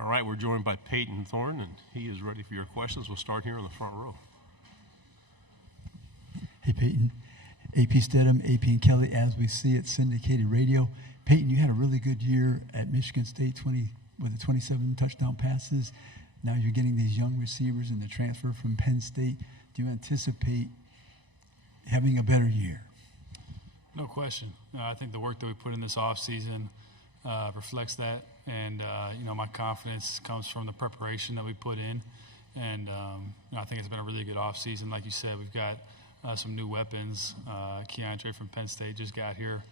All right, we're joined by Payton Thorne, and he is ready for your questions. We'll start here on the front row. Hey, Payton. AP Stedham, AP and Kelly, as we see it, syndicated radio. Payton, you had a really good year at Michigan State, 27 touchdown passes. Now you're getting these young receivers and the transfer from Penn State. Do you anticipate having a better year? No question. I think the work that we put in this offseason reflects that. And, my confidence comes from the preparation that we put in. And I think it's been a really good offseason. Like you said, we've got some new weapons. Keandre from Penn State just got here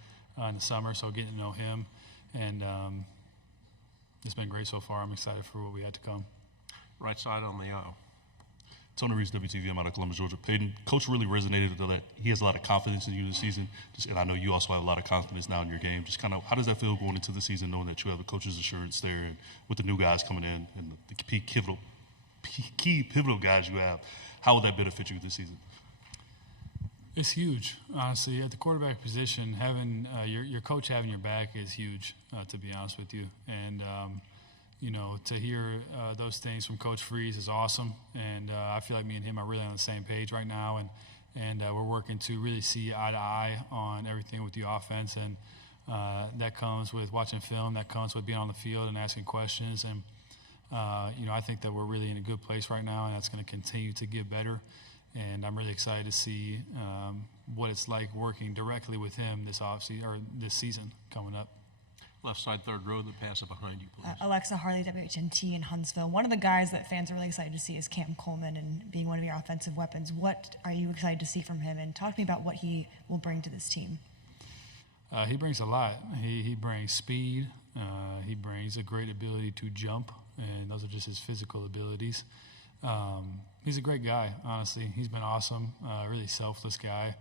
in the summer, so getting to know him. And it's been great so far. I'm excited for what we had to come. Right side on the aisle. Tony Reese, WTV. I'm out of Columbus, Georgia. Payton, Coach really resonated that he has a lot of confidence in you this season, and I know you also have a lot of confidence now in your game. Just kind of, how does that feel going into the season, knowing that you have a coach's assurance there, and with the new guys coming in and the key pivotal guys you have? How will that benefit you this season? It's huge, honestly. At the quarterback position, having your coach having your back is huge, to be honest with you. And to hear those things from Coach Freeze is awesome. And I feel like me and him are really on the same page right now. And we're working to really see eye to eye on everything with the offense. And that comes with watching film. That comes with being on the field and asking questions. And, I think that we're really in a good place right now, and that's going to continue to get better. And I'm really excited to see what it's like working directly with him this season coming up. Left side, third row, the pass it behind you, please. Alexa Harley, WHNT in Huntsville. One of the guys that fans are really excited to see is Cam Coleman and being one of your offensive weapons. What are you excited to see from him? And talk to me about what he will bring to this team. He brings a lot. He brings speed. He brings a great ability to jump, and those are just his physical abilities. He's a great guy, honestly. He's been awesome, really selfless guy.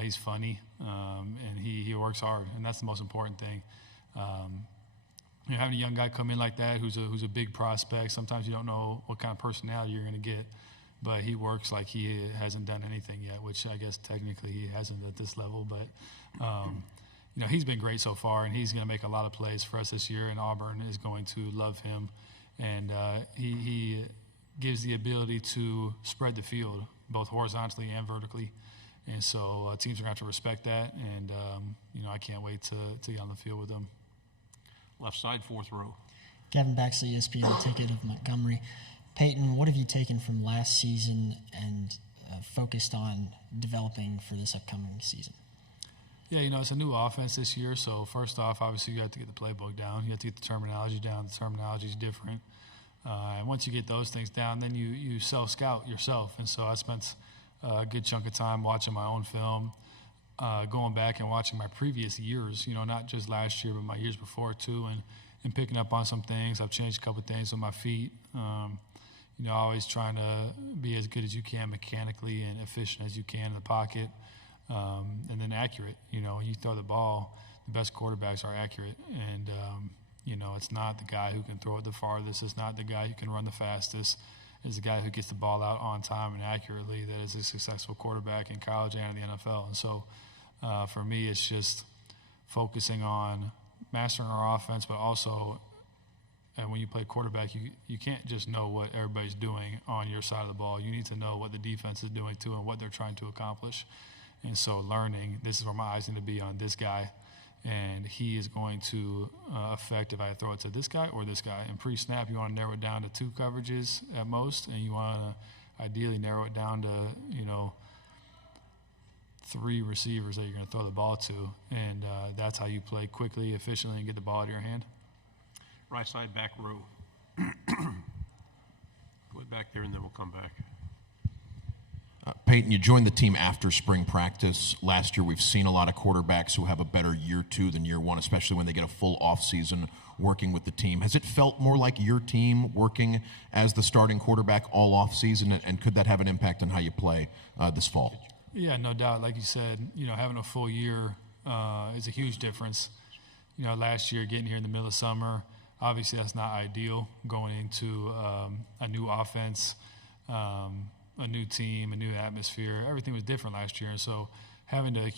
He's funny, and he works hard, and that's the most important thing. Having a young guy come in like that who's a big prospect, sometimes you don't know what kind of personality you're going to get, but he works like he hasn't done anything yet, which I guess technically he hasn't at this level. But, he's been great so far, and he's going to make a lot of plays for us this year, and Auburn is going to love him. And he gives the ability to spread the field, both horizontally and vertically. And so teams are going to have to respect that, and, I can't wait to get on the field with them. Left side, fourth row. Gavin Baxley, ESPN ticket of Montgomery. Payton, what have you taken from last season and focused on developing for this upcoming season? Yeah, it's a new offense this year, so first off, obviously you have to get the playbook down. You have to get the terminology down. The terminology is different. And once you get those things down, then you self-scout yourself. And so I spent a good chunk of time watching my own film, going back and watching my previous years, not just last year, but my years before too, and picking up on some things. I've changed a couple of things with my feet. Always trying to be as good as you can mechanically and efficient as you can in the pocket, and then accurate. When you throw the ball, the best quarterbacks are accurate. And, it's not the guy who can throw it the farthest. It's not the guy who can run the fastest. It's the guy who gets the ball out on time and accurately that is a successful quarterback in college and in the NFL. And so for me, it's just focusing on mastering our offense, but also and when you play quarterback, you can't just know what everybody's doing on your side of the ball. You need to know what the defense is doing too and what they're trying to accomplish. And so learning, this is where my eyes need to be on this guy. And he is going to affect if I throw it to this guy or this guy. And pre-snap, you want to narrow it down to 2 coverages at most, and you want to ideally narrow it down to, 3 receivers that you're going to throw the ball to. And that's how you play quickly, efficiently, and get the ball out of your hand. Right side, back row. Go back there, and then we'll come back. Payton, you joined the team after spring practice. Last year, we've seen a lot of quarterbacks who have a better year 2 than year 1, especially when they get a full offseason working with the team. Has it felt more like your team working as the starting quarterback all offseason, and could that have an impact on how you play this fall? Yeah, no doubt. Like you said, having a full year is a huge difference. Last year, getting here in the middle of summer, obviously that's not ideal going into a new offense, a new team, a new atmosphere. Everything was different last year, and so having to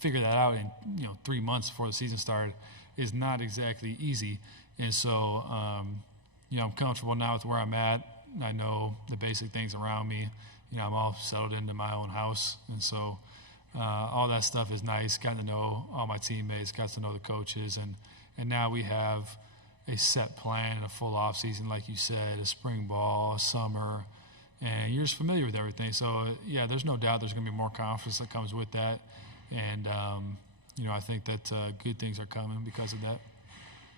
figure that out in 3 months before the season started is not exactly easy. And so, I'm comfortable now with where I'm at. I know the basic things around me. I'm all settled into my own house. And so all that stuff is nice. Got to know all my teammates, got to know the coaches. And now we have a set plan, a full off season, like you said, a spring ball, a summer, and you're just familiar with everything. So, there's no doubt there's going to be more confidence that comes with that. And, I think that good things are coming because of that.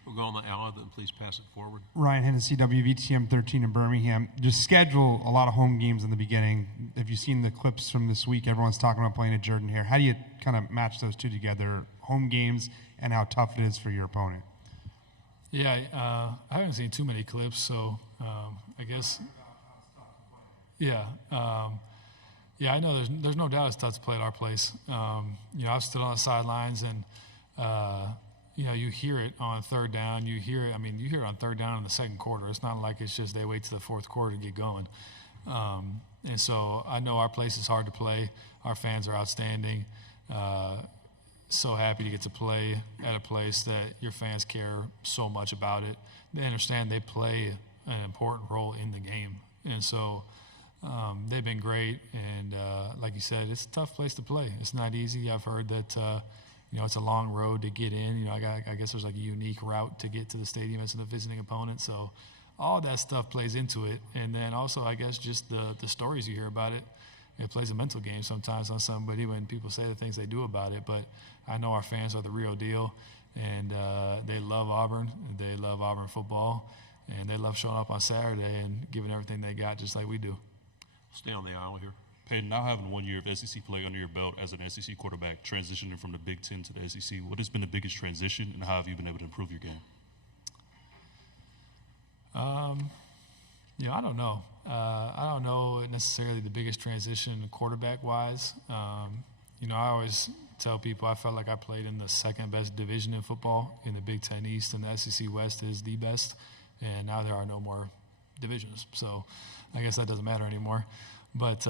We'll go on the hour, then please pass it forward. Ryan Hennessy, WVTM 13 in Birmingham. Just schedule a lot of home games in the beginning. If you've seen the clips from this week, everyone's talking about playing at Jordan here. How do you kind of match those two together, home games and how tough it is for your opponent? Yeah, I haven't seen too many clips, so I guess. Yeah, I know there's no doubt it's tough to play at our place. I've stood on the sidelines and. You hear it on third down. You hear it on third down in the second quarter. It's not like it's just they wait to the fourth quarter to get going. And so I know our place is hard to play. Our fans are outstanding. So happy to get to play at a place that your fans care so much about it. They understand they play an important role in the game. And so they've been great. And like you said, it's a tough place to play. It's not easy. I've heard that it's a long road to get in. I guess there's like a unique route to get to the stadium as a visiting opponent. So all that stuff plays into it. And then also, I guess, just the stories you hear about it. It plays a mental game sometimes on somebody when people say the things they do about it. But I know our fans are the real deal. And they love Auburn. They love Auburn football. And they love showing up on Saturday and giving everything they got just like we do. Stay on the aisle here. Payton, now having 1 year of SEC play under your belt as an SEC quarterback, transitioning from the Big Ten to the SEC, what has been the biggest transition, and how have you been able to improve your game? I don't know. I don't know necessarily the biggest transition quarterback-wise. I always tell people I felt like I played in the second best division in football in the Big Ten East, and the SEC West is the best, and now there are no more divisions. So I guess that doesn't matter anymore. But,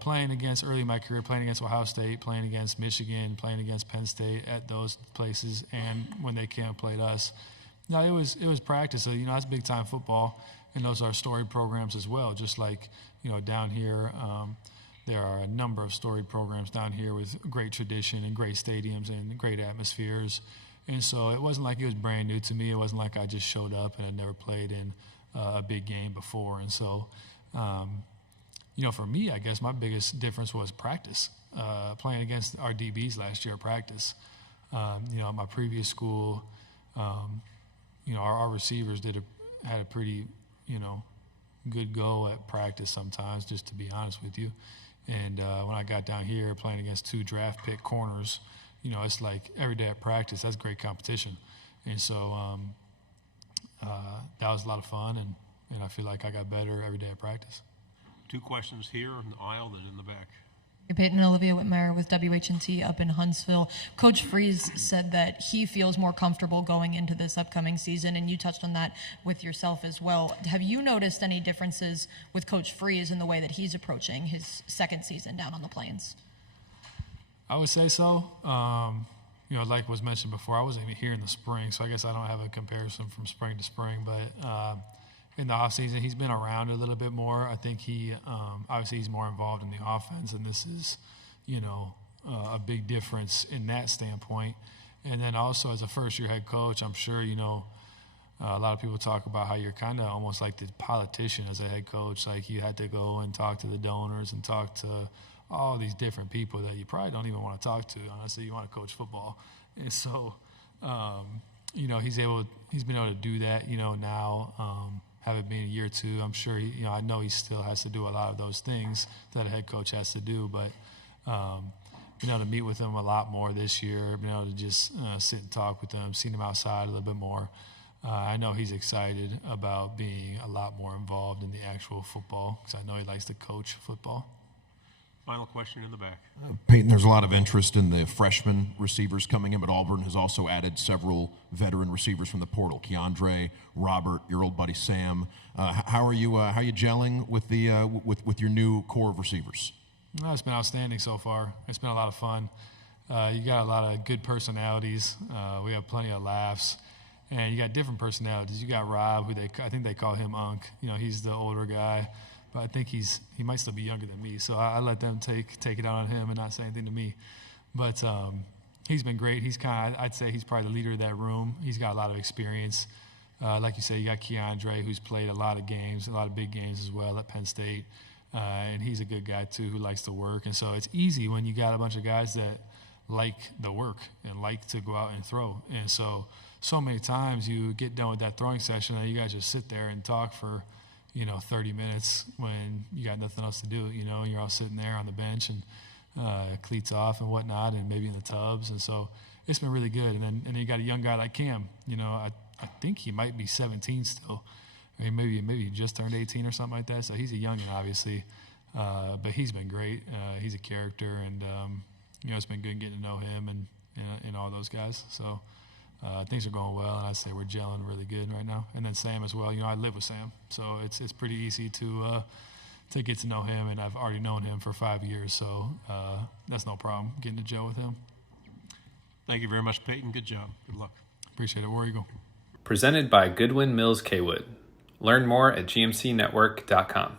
playing against early in my career, playing against Ohio State, playing against Michigan, playing against Penn State at those places, and when they came and played us, it was practice. So, it's big-time football, and those are storied programs as well. Just like, down here, there are a number of storied programs down here with great tradition and great stadiums and great atmospheres. And so it wasn't like it was brand new to me. It wasn't like I just showed up and had never played in a big game before. And so, for me, I guess my biggest difference was practice. Playing against our DBs last year at practice. At my previous school, our receivers had a pretty, good go at practice sometimes, just to be honest with you. And when I got down here playing against 2 draft pick corners, it's like every day at practice, that's great competition. And so that was a lot of fun, and I feel like I got better every day at practice. 2 questions here in the aisle, then in the back. Payton, Olivia Whitmire with WHNT up in Huntsville. Coach Freeze said that he feels more comfortable going into this upcoming season, and you touched on that with yourself as well. Have you noticed any differences with Coach Freeze in the way that he's approaching his second season down on the Plains? I would say so. Like was mentioned before, I wasn't even here in the spring, so I guess I don't have a comparison from spring to spring, but in the offseason, he's been around a little bit more. I think obviously he's more involved in the offense, and this is, a big difference in that standpoint. And then also as a first-year head coach, I'm sure, a lot of people talk about how you're kind of almost like the politician as a head coach. Like you had to go and talk to the donors and talk to all these different people that you probably don't even want to talk to unless you want to coach football. And so, he's been able to do that, now. Have it been a year or two, I'm sure, I know he still has to do a lot of those things that a head coach has to do, but been able to meet with him a lot more this year, been able to just sit and talk with him, seen him outside a little bit more. I know he's excited about being a lot more involved in the actual football because I know he likes to coach football. Final question in the back. Payton, there's a lot of interest in the freshman receivers coming in, but Auburn has also added several veteran receivers from the portal. Keandre, Robert, your old buddy Sam. How are you gelling with with your new core of receivers? It's been outstanding so far. It's been a lot of fun. You got a lot of good personalities. We have plenty of laughs. And you got different personalities. You got Rob, who I think they call him Unc. You know, he's the older guy, but I think he might still be younger than me. So I let them take it out on him and not say anything to me. But he's been great. I'd say he's probably the leader of that room. He's got a lot of experience. Like you say, you got Keandre, who's played a lot of games, a lot of big games as well at Penn State. And he's a good guy, too, who likes to work. And so it's easy when you got a bunch of guys that like the work and like to go out and throw. And so many times you get done with that throwing session and you guys just sit there and talk for, 30 minutes when you got nothing else to do, and you're all sitting there on the bench and cleats off and whatnot and maybe in the tubs. And so it's been really good. And then you got a young guy like Cam, I think he might be 17 still. I mean, maybe he just turned 18 or something like that. So he's a youngin', obviously. But he's been great. He's a character, and it's been good getting to know him and all those guys. So things are going well, and I'd say we're gelling really good right now. And then Sam as well. I live with Sam, so it's pretty easy to get to know him, and I've already known him for 5 years, so that's no problem getting to gel with him. Thank you very much, Payton. Good job. Good luck. Appreciate it. War Eagle. Presented by Goodwyn Mills Cawood. Learn more at gmcnetwork.com.